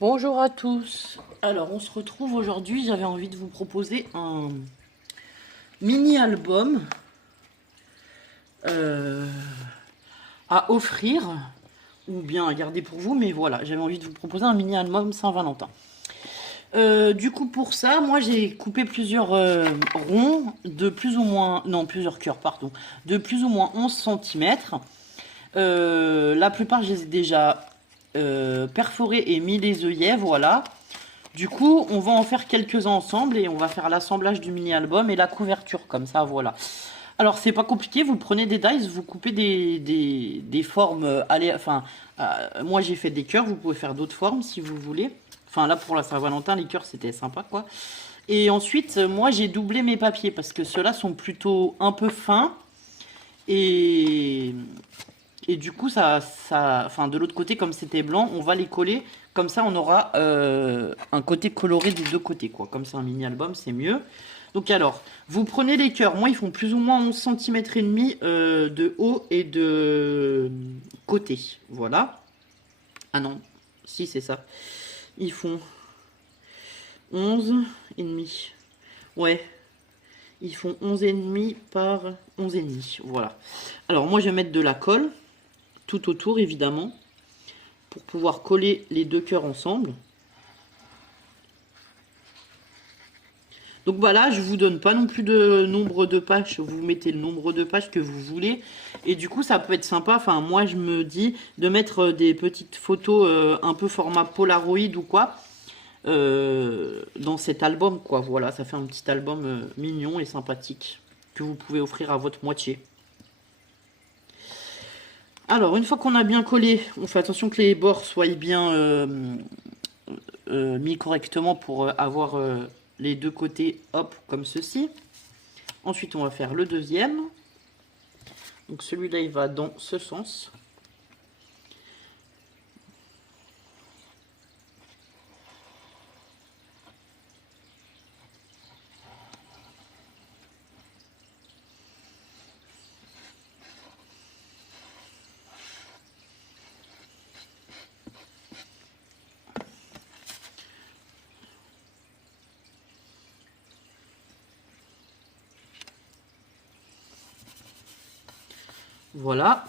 Bonjour à tous. Alors, on se retrouve aujourd'hui. J'avais envie de vous proposer un mini-album euh, à offrir ou bien à garder pour vous. Mais voilà, j'avais envie de vous proposer un mini-album Saint-Valentin. Du coup, pour ça, moi j'ai coupé plusieurs ronds de plus ou moins, non, plusieurs cœurs, pardon, de plus ou moins 11 cm. La plupart, je les ai déjà perforés et mis les œillets, voilà. Du coup, on va en faire quelques-uns ensemble et on va faire l'assemblage du mini-album et la couverture, comme ça, voilà. Alors, c'est pas compliqué, vous prenez des dies, vous coupez des formes, allez, enfin, moi j'ai fait des cœurs, vous pouvez faire d'autres formes si vous voulez. Enfin, là, pour la Saint-Valentin, les cœurs, c'était sympa, quoi. Et ensuite, moi, j'ai doublé mes papiers parce que ceux-là sont plutôt un peu fins. Et, et du coup, enfin, de l'autre côté, comme c'était blanc, on va les coller. Comme ça, on aura un côté coloré des deux côtés, quoi. Comme c'est un mini-album, c'est mieux. Donc alors, vous prenez les cœurs. Moi, ils font plus ou moins 11 cm et demi de haut et de côté. Voilà. Ah non, si, c'est ça. Ils font 11 et demi. Ouais, ils font 11 et demi par 11 et demi. Voilà. Alors, moi, je vais mettre de la colle tout autour, évidemment, pour pouvoir coller les deux cœurs ensemble. Donc voilà, je vous donne pas non plus de nombre de pages, vous mettez le nombre de pages que vous voulez. Et du coup, ça peut être sympa, enfin moi je me dis de mettre des petites photos un peu format Polaroid ou quoi, dans cet album, quoi. Voilà, ça fait un petit album mignon et sympathique que vous pouvez offrir à votre moitié. Alors, une fois qu'on a bien collé, on fait attention que les bords soient bien mis correctement pour avoir les deux côtés, hop, comme ceci. Ensuite, on va faire le deuxième. Donc celui-là, il va dans ce sens. Voilà.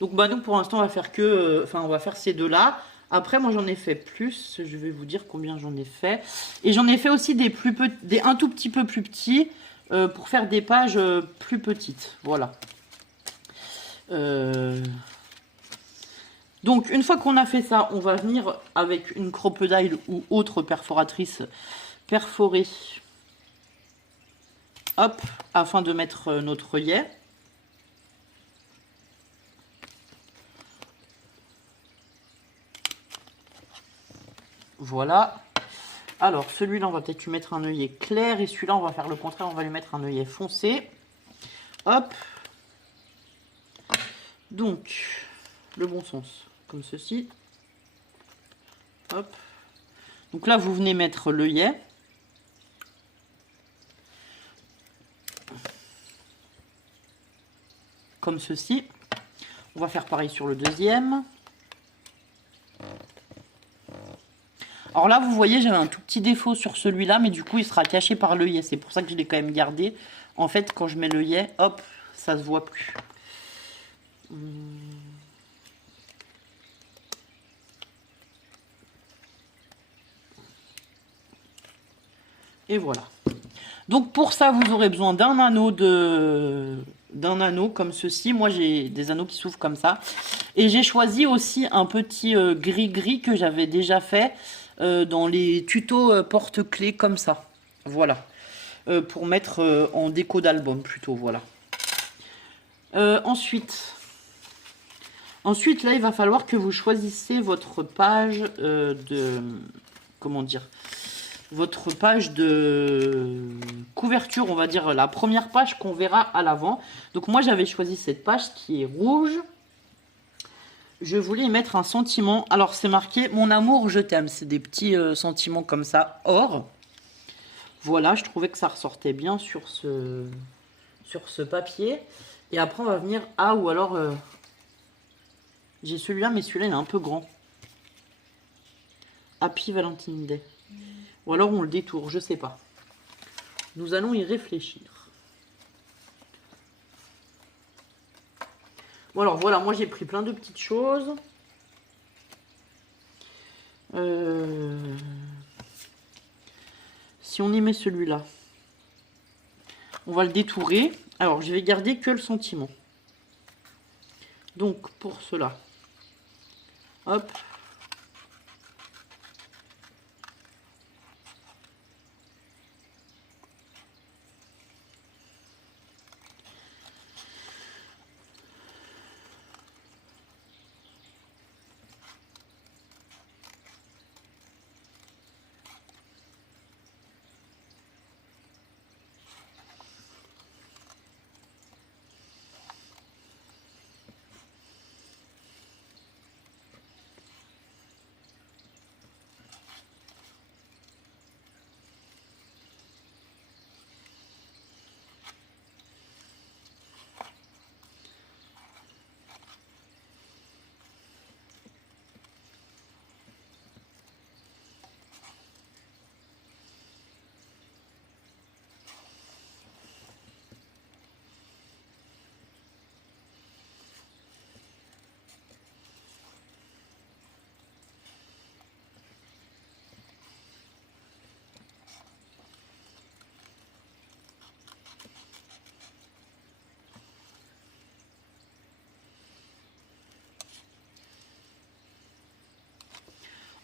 Donc bah nous pour l'instant on va faire que, enfin on va faire ces deux-là. Après moi j'en ai fait plus, je vais vous dire combien j'en ai fait. Et j'en ai fait aussi des plus petits, des un tout petit peu plus petits pour faire des pages plus petites. Voilà. Donc une fois qu'on a fait ça, on va venir avec une crocodile ou autre perforatrice perforer, hop, afin de mettre notre œillet. Voilà. Alors, celui-là, on va peut-être lui mettre un œillet clair. Et celui-là, on va faire le contraire. On va lui mettre un œillet foncé. Hop. Donc, le bon sens. Comme ceci. Hop. Donc là, vous venez mettre l'œillet. Comme ceci. On va faire pareil sur le deuxième. Alors là, vous voyez, j'avais un tout petit défaut sur celui-là, mais du coup, il sera caché par l'œillet. C'est pour ça que je l'ai quand même gardé. En fait, quand je mets l'œillet, hop, ça se voit plus. Et voilà. Donc pour ça, vous aurez besoin d'un anneau comme ceci. Moi, j'ai des anneaux qui s'ouvrent comme ça. Et j'ai choisi aussi un petit gris-gris que j'avais déjà fait dans les tutos porte-clés comme ça. Voilà. Pour mettre en déco d'album plutôt, voilà. Ensuite, là, il va falloir que vous choisissez votre page de... Comment dire, votre page de couverture, on va dire la première page qu'on verra à l'avant. Donc moi j'avais choisi cette page qui est rouge. Je voulais y mettre un sentiment. Alors c'est marqué mon amour, je t'aime. C'est des petits sentiments comme ça, or. Voilà, je trouvais que ça ressortait bien sur ce papier. Et après on va venir, ah ou alors j'ai celui-là, mais celui-là il est un peu grand. Happy Valentine Day. Ou alors on le détourne, je sais pas. Nous allons y réfléchir. Bon alors voilà, moi j'ai pris plein de petites choses. Si on y met celui-là, on va le détourer. Alors je vais garder que le sentiment. Donc pour cela, hop.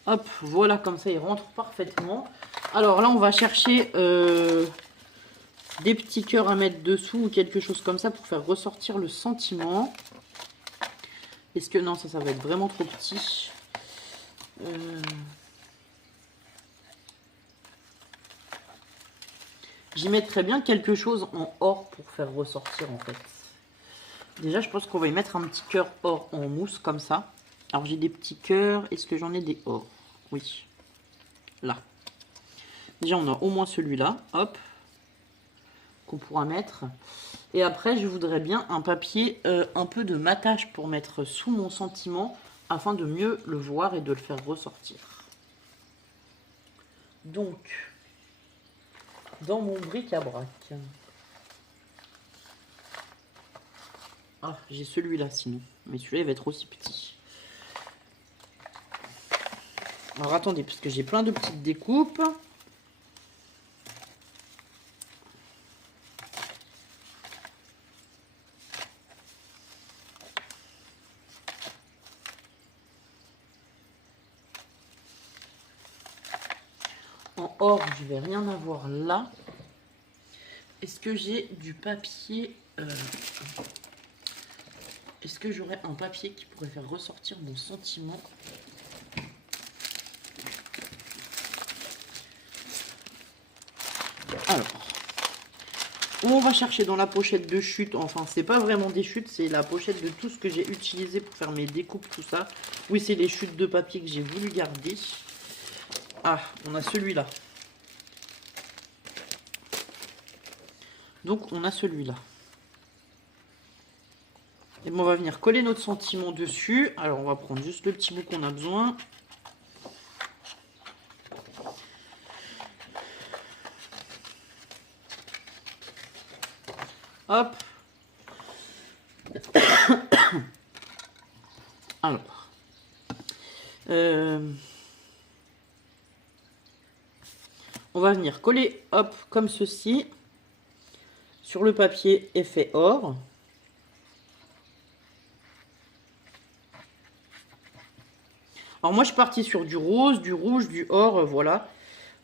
Hop, voilà, comme ça, il rentre parfaitement. Alors là, on va chercher des petits cœurs à mettre dessous ou quelque chose comme ça pour faire ressortir le sentiment. Est-ce que... Non, ça va être vraiment trop petit. J'y mettrais bien quelque chose en or pour faire ressortir, en fait. Déjà, je pense qu'on va y mettre un petit cœur or en mousse, comme ça. Alors, j'ai des petits cœurs. Est-ce que j'en ai des or? Oui. Là. Déjà, on a au moins celui-là. Hop. Qu'on pourra mettre. Et après, je voudrais bien un papier un peu de matage pour mettre sous mon sentiment afin de mieux le voir et de le faire ressortir. Donc, dans mon bric-à-brac. Ah, j'ai celui-là sinon. Mais celui-là, il va être aussi petit. Alors, attendez, parce que j'ai plein de petites découpes. En or, je vais rien avoir là. Est-ce que j'ai du papier Est-ce que j'aurais un papier qui pourrait faire ressortir mon sentiment? Alors, on va chercher dans la pochette de chute. Enfin, c'est pas vraiment des chutes, c'est la pochette de tout ce que j'ai utilisé pour faire mes découpes, tout ça. Oui, c'est les chutes de papier que j'ai voulu garder. Ah, on a celui-là. Donc, on a celui-là. Et bon, on va venir coller notre sentiment dessus. Alors, on va prendre juste le petit bout qu'on a besoin. Hop. Alors. On va venir coller, hop, comme ceci, sur le papier effet or. Alors moi, je suis partie sur du rose, du rouge, du or, voilà.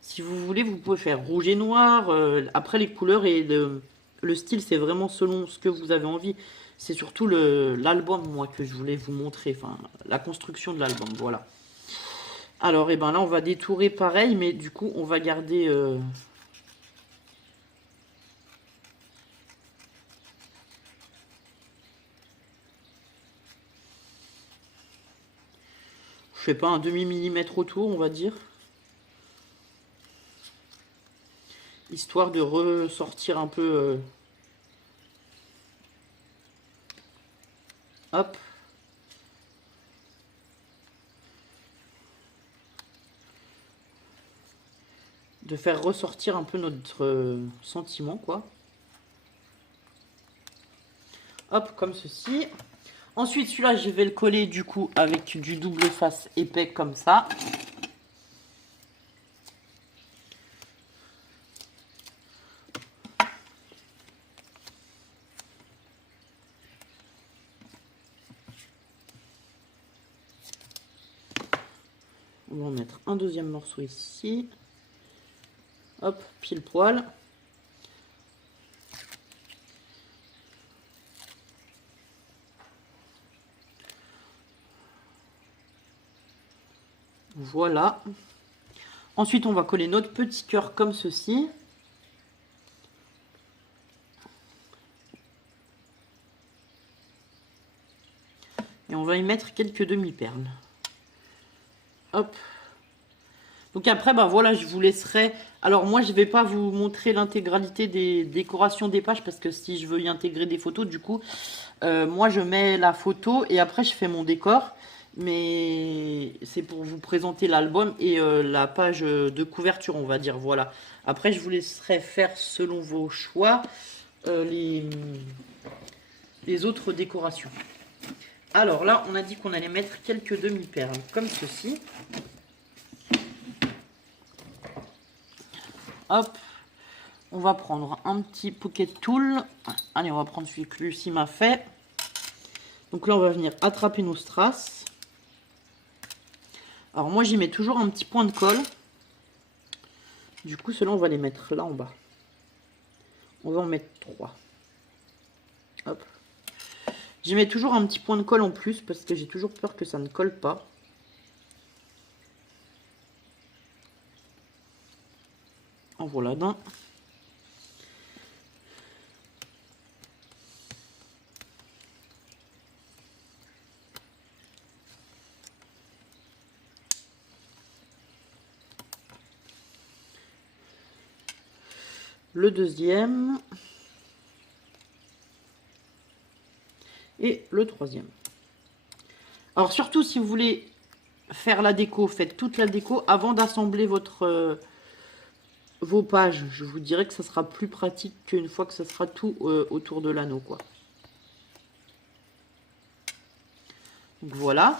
Si vous voulez, vous pouvez faire rouge et noir. Après, les couleurs et le style, c'est vraiment selon ce que vous avez envie. C'est surtout l'album, moi, que je voulais vous montrer. Enfin, la construction de l'album, voilà. Alors, et ben là, on va détourer pareil, mais du coup, on va garder... je sais pas, un demi-millimètre autour, on va dire. Histoire de ressortir un peu... hop. de faire ressortir un peu notre sentiment, quoi. Hop, comme ceci. Ensuite, celui-là, je vais le coller du coup avec du double face épais comme ça. On va en mettre un deuxième morceau ici. Hop, pile poil. Voilà. Ensuite, on va coller notre petit cœur comme ceci. Et on va y mettre quelques demi-perles. Hop. Donc après, bah voilà, je vous laisserai... Alors moi, je vais pas vous montrer l'intégralité des décorations des pages parce que si je veux y intégrer des photos, du coup, moi je mets la photo et après je fais mon décor. Mais c'est pour vous présenter l'album et la page de couverture, on va dire, voilà. Après, je vous laisserai faire selon vos choix les autres décorations. Alors là, on a dit qu'on allait mettre quelques demi-perles, comme ceci. Hop, on va prendre un petit pocket tool. Allez, on va prendre celui que Lucie m'a fait. Donc là, on va venir attraper nos strass. Alors moi, j'y mets toujours un petit point de colle. Du coup, ceux-là, on va les mettre là en bas. On va en mettre 3. Hop. J'y mets toujours un petit point de colle en plus parce que j'ai toujours peur que ça ne colle pas. En voilà d'un. Le deuxième. Et le troisième. Alors surtout si vous voulez faire la déco, faites toute la déco avant d'assembler vos pages. Je vous dirais que ça sera plus pratique qu'une fois que ça sera tout autour de l'anneau, quoi. Donc voilà.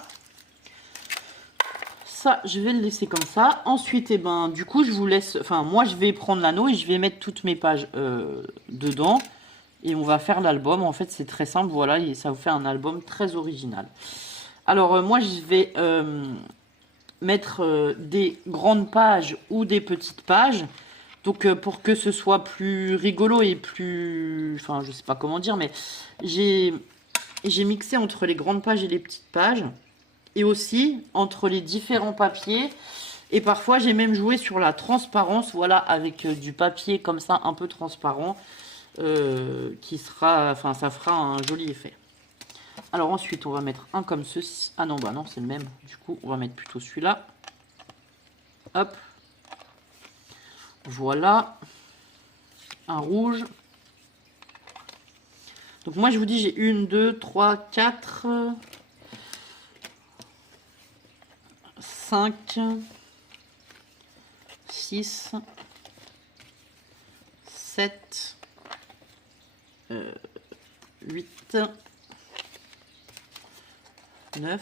Ça, je vais le laisser comme ça. Ensuite, eh ben, du coup, je vous laisse... Enfin, moi, je vais prendre l'anneau et je vais mettre toutes mes pages dedans. Et on va faire l'album. En fait, c'est très simple, voilà. Et ça vous fait un album très original. Alors, moi, je vais mettre des grandes pages ou des petites pages. Donc, pour que ce soit plus rigolo et plus... Enfin, je sais pas comment dire, mais j'ai mixé entre les grandes pages et les petites pages. Et aussi entre les différents papiers. Et parfois, j'ai même joué sur la transparence, voilà, avec du papier comme ça, un peu transparent, qui sera, enfin, ça fera un joli effet. Alors ensuite, on va mettre un comme ceci. Ah non, bah non, c'est le même. Du coup, on va mettre plutôt celui-là. Hop. Voilà. Un rouge. Donc moi, je vous dis, j'ai 1, 2, 3, 4... 5, 6, 7, 8, 9,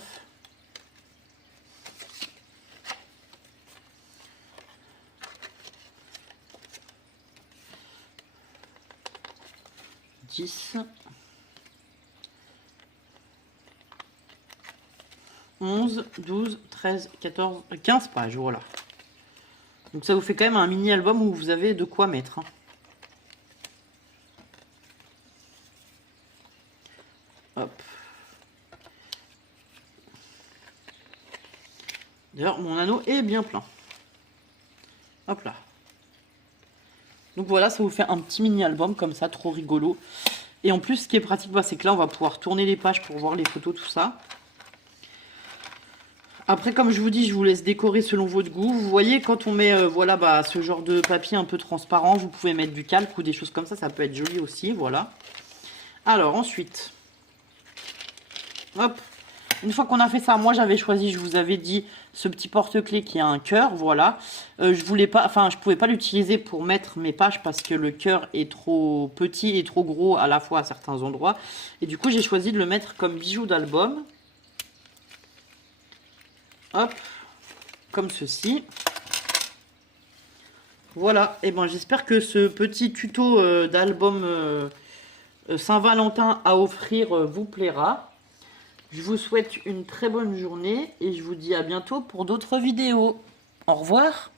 10, 11, 12, 13, 14, 15 pages, voilà. Donc ça vous fait quand même un mini-album où vous avez de quoi mettre. Hein. Hop. D'ailleurs, mon anneau est bien plein. Hop là. Donc voilà, ça vous fait un petit mini-album comme ça, trop rigolo. Et en plus, ce qui est pratique, bah, c'est que là, on va pouvoir tourner les pages pour voir les photos, tout ça. Après, comme je vous dis, je vous laisse décorer selon votre goût. Vous voyez, quand on met voilà, bah, ce genre de papier un peu transparent, vous pouvez mettre du calque ou des choses comme ça peut être joli aussi, voilà. Alors, ensuite, hop, Une fois qu'on a fait ça, moi j'avais choisi, je vous avais dit, ce petit porte-clés qui a un cœur, voilà. Je voulais pas, enfin je pouvais pas l'utiliser pour mettre mes pages parce que le cœur est trop petit et trop gros à la fois à certains endroits. Et du coup j'ai choisi de le mettre comme bijou d'album. Hop, comme ceci. Voilà, et ben j'espère que ce petit tuto d'album Saint-Valentin à offrir vous plaira. Je vous souhaite une très bonne journée et je vous dis à bientôt pour d'autres vidéos. Au revoir.